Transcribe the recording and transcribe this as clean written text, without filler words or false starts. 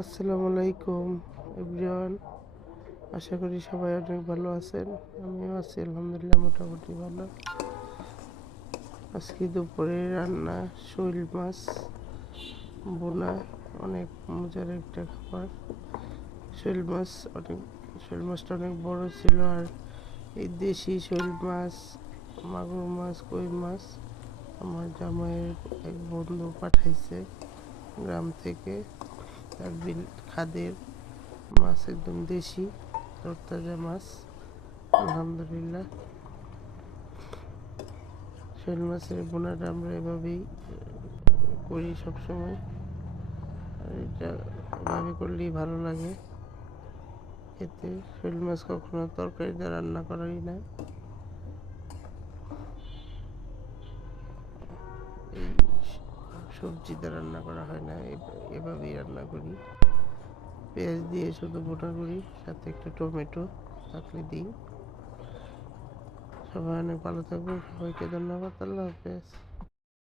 আসসালামু আলাইকুম এভরিওয়ান। আশা করি সবাই অনেক ভালো আছেন। আমিও আছি আলহামদুলিল্লাহ, মোটামুটি ভালো। আজকে দুপুরে রান্না শৈল মাছ বোনা, অনেক মজার একটা খাবার। শৈল মাছ অনেক শৈল মাছটা অনেক বড় ছিল। আর এই দেশি শৈল মাছ, মাগুর মাছ, কই মাছ আমার জামাইয়ের এক বন্ধু পাঠাইছে গ্রাম থেকে। তার বিল খাদের মাছ, একদম দেশি তরতাজা মাছ, আলহামদুলিল্লাহ। শোল মাছের বোনাটা আমরা এভাবেই করি সবসময়। আর এটা এভাবে করলেই ভালো লাগে খেতে। শোল মাছ কখনো তরকারিতে রান্না করাই না, এই সবজিতে রান্না করা হয় না, এভাবেই রান্না করি। পেঁয়াজ দিয়ে শুধু বোনা করি, সাথে একটু টমেটো থাকলে দিই। সবাই অনেক ভালো থাকবেন, সবাইকে ধন্যবাদ। আল্লাহ হাফেজ।